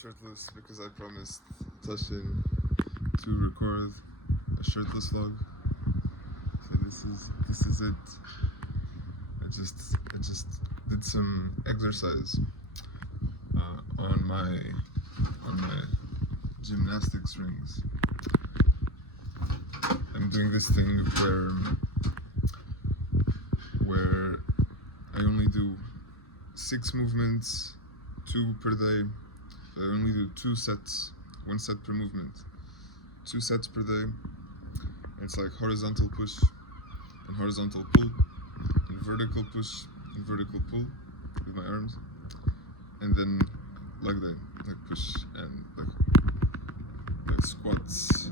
shirtless because I promised Tashin to record a shirtless vlog. So this is it. I just did some exercise on my gymnastics rings. I'm doing this thing where I only do 6 movements, 2 per day. So I only do 2 sets, 1 set per movement, 2 sets per day. And it's like horizontal push and horizontal pull, and vertical push and vertical pull with my arms, and then like that, like push and like squats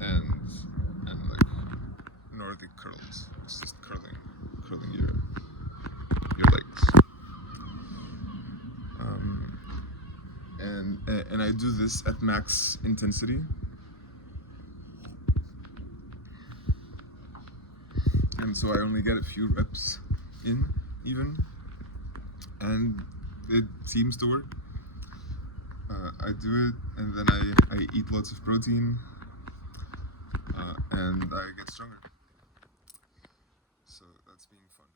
and like Nordic curls. It's just curling your legs. And I do this at max intensity. And so I only get a few reps in, even, and it seems to work. I do it, and then I eat lots of protein, and I get stronger. So that's been fun.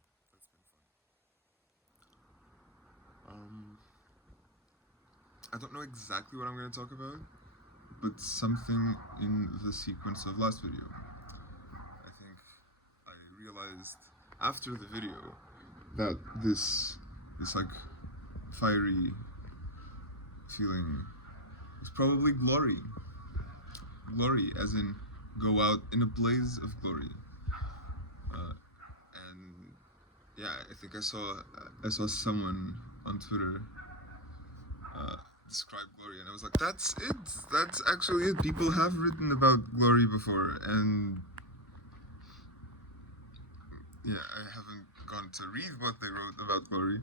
I don't know exactly what I'm going to talk about, but something in the sequence of last video. I think I realized after the video that this like fiery feeling is probably glory. Glory, as in go out in a blaze of glory. And yeah, I think I saw someone on Twitter describe glory, and I was like, that's it. That's actually it. People have written about glory before, and yeah, I haven't gone to read what they wrote about glory,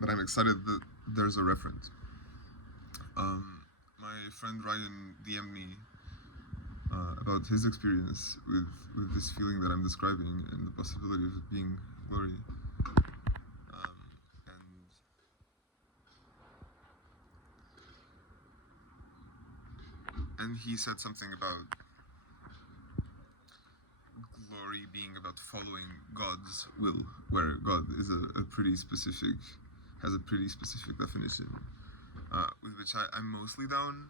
but I'm excited that there's a reference. My friend Ryan DM'd me about his experience with this feeling that I'm describing and the possibility of it being glory. And he said something about glory being about following God's will, where God is has a pretty specific definition, with which I'm mostly down.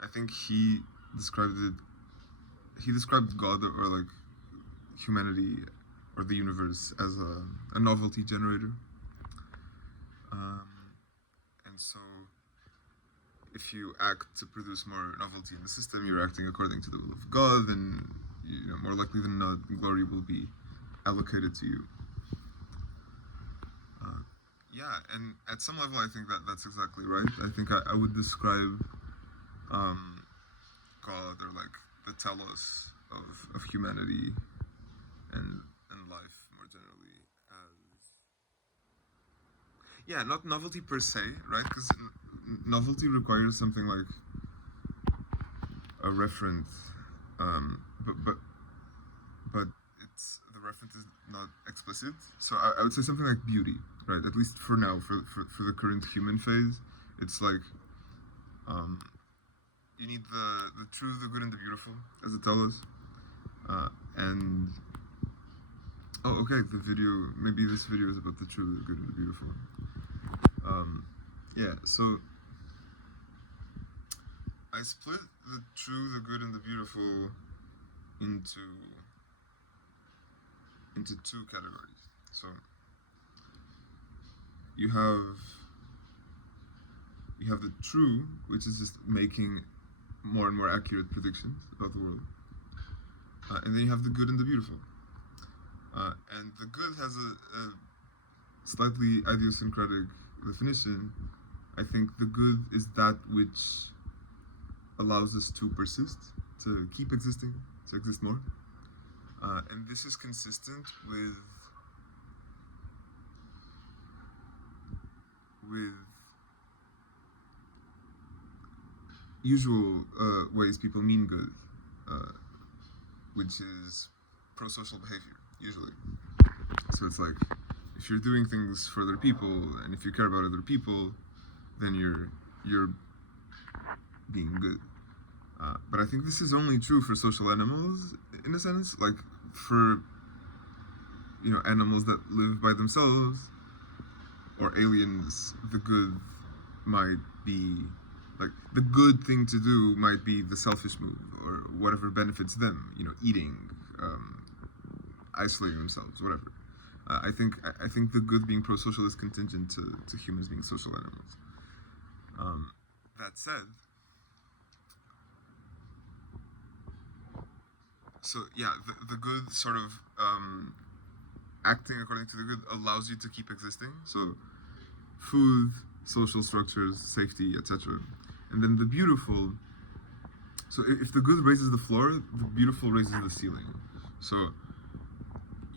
I think he described God, or like humanity or the universe, as a novelty generator. And so if you act to produce more novelty in the system, you're acting according to the will of God, and more likely than not, glory will be allocated to you. Yeah, and at some level, I think that's exactly right. I think I would describe God, or like the telos of humanity and life more generally, as not novelty per se, right? Because novelty requires something like a reference, but it's the reference is not explicit. So I would say something like beauty, right? At least for now, for the current human phase, it's like you need the true, the good, and the beautiful as a telos, and okay, maybe this video is about the true, the good, and the beautiful. So I split the true, the good, and the beautiful into 2 categories. So you have the true, which is just making more and more accurate predictions about the world, and then you have the good and the beautiful. And the good has a slightly idiosyncratic definition. I think the good is that which allows us to persist, to keep existing, to exist more. And this is consistent with usual ways people mean good, which is pro-social behavior, usually. So it's like, if you're doing things for other people, and if you care about other people, then you're you're being good. But I think this is only true for social animals, in a sense. Like, for, animals that live by themselves, or aliens, the good might be, like, the good thing to do might be the selfish move, or whatever benefits them, eating, isolating themselves, whatever. I think the good being pro-social is contingent to humans being social animals. That said, so yeah, the good sort of acting according to the good allows you to keep existing. So food, social structures, safety, etc. And then the beautiful. So if the good raises the floor, the beautiful raises the ceiling. So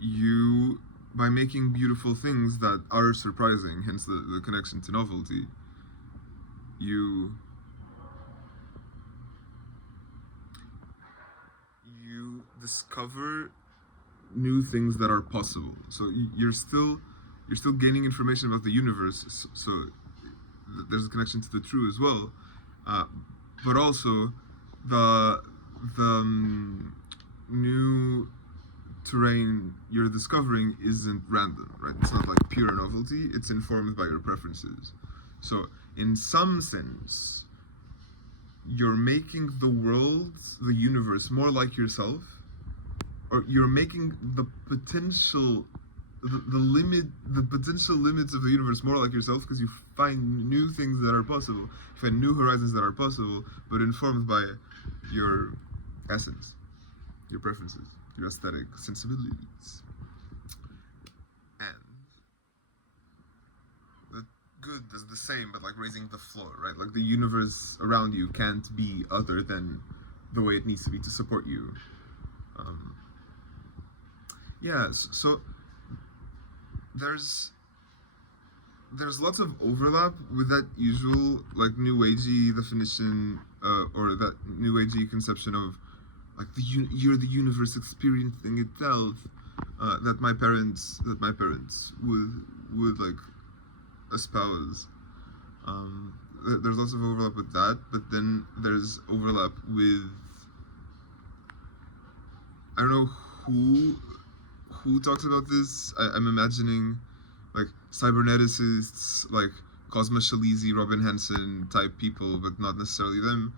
you, by making beautiful things that are surprising, hence the connection to novelty, you discover new things that are possible. So you're still gaining information about the universe. So there's a connection to the true as well, but also the new terrain you're discovering isn't random, right? It's not like pure novelty. It's informed by your preferences. So in some sense, you're making the world, the universe, more like yourself, or you're making the potential the potential limits of the universe more like yourself, because you find new things that are possible, you find new horizons that are possible, but informed by your essence, your preferences, your aesthetic sensibilities. And the good does the same, but like raising the floor, right? Like the universe around you can't be other than the way it needs to be to support you. So there's lots of overlap with that usual like new agey definition, or that new agey conception of like you're the universe experiencing itself, that my parents would like espouse. There's lots of overlap with that, but then there's overlap with, I don't know who talks about this. I'm imagining like cyberneticists, like Cosmo Shalizi, Robin Hanson type people, but not necessarily them,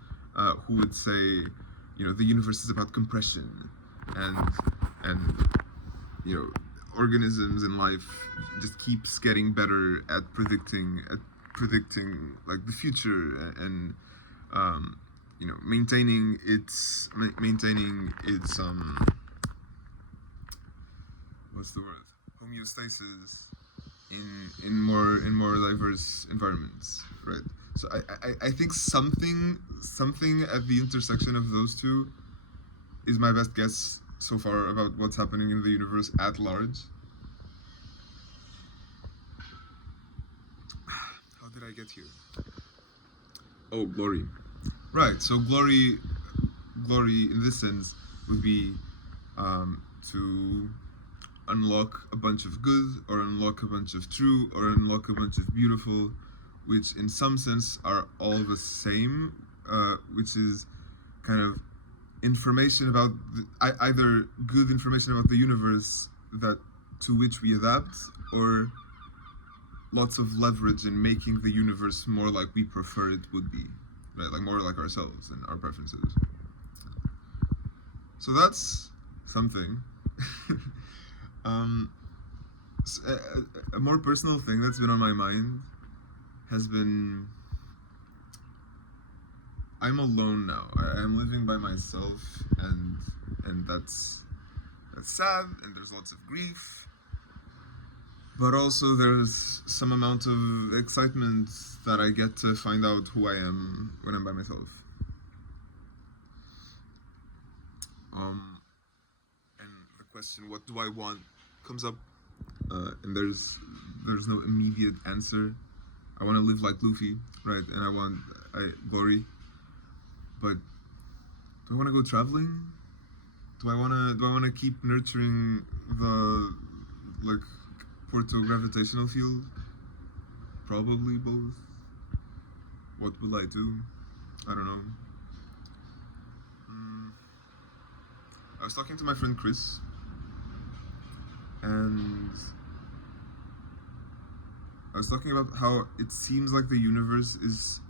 who would say, the universe is about compression, and organisms in life just keeps getting better at predicting like the future, and maintaining its what's the word, homeostasis in more diverse environments, right? So I think something at the intersection of those two is my best guess so far about what's happening in the universe at large. How did I get here? Oh, glory. Right, so glory in this sense would be to unlock a bunch of good, or unlock a bunch of true, or unlock a bunch of beautiful, which in some sense are all the same, which is kind of information about either good information about the universe that to which we adapt, or lots of leverage in making the universe more like we prefer it would be, right? Like more like ourselves and our preferences. So that's something. A more personal thing that's been on my mind has been, I'm alone now. I'm living by myself, and that's sad, and there's lots of grief, but also there's some amount of excitement that I get to find out who I am when I'm by myself. And the question, what do I want, comes up, and there's no immediate answer. I want to live like Luffy, right? And I want glory. But do I want to go traveling? Do I want to keep nurturing the like Porto gravitational field? Probably both. What will I do? I don't know. Mm, I was talking to my friend Chris, and I was talking about how it seems like the universe is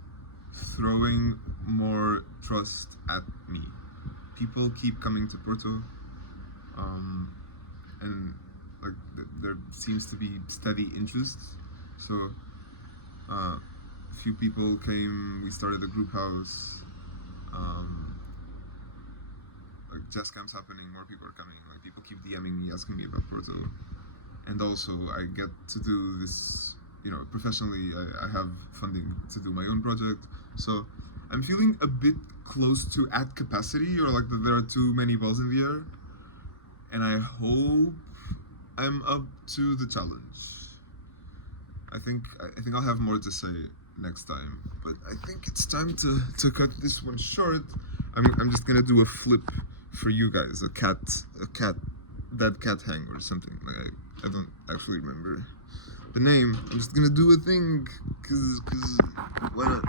throwing more trust at me. People keep coming to Porto, and like there seems to be steady interest. So a few people came. We started a group house. Um, like jazz camps happening. More people are coming. Like people keep DMing me, asking me about Porto, and also I get to do this. You know, professionally, I have funding to do my own project. So I'm feeling a bit close to at capacity, or like that there are too many balls in the air. And I hope I'm up to the challenge. I think I'll have more to say next time, but I think it's time to cut this one short. I'm just gonna do a flip for you guys, a dead cat hang or something. Like I don't actually remember the name. I'm just gonna do a thing, cause why not?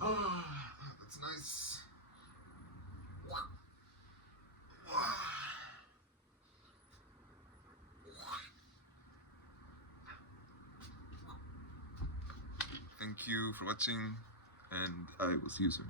Ah, that's nice. Thank you for watching, and I will see you soon.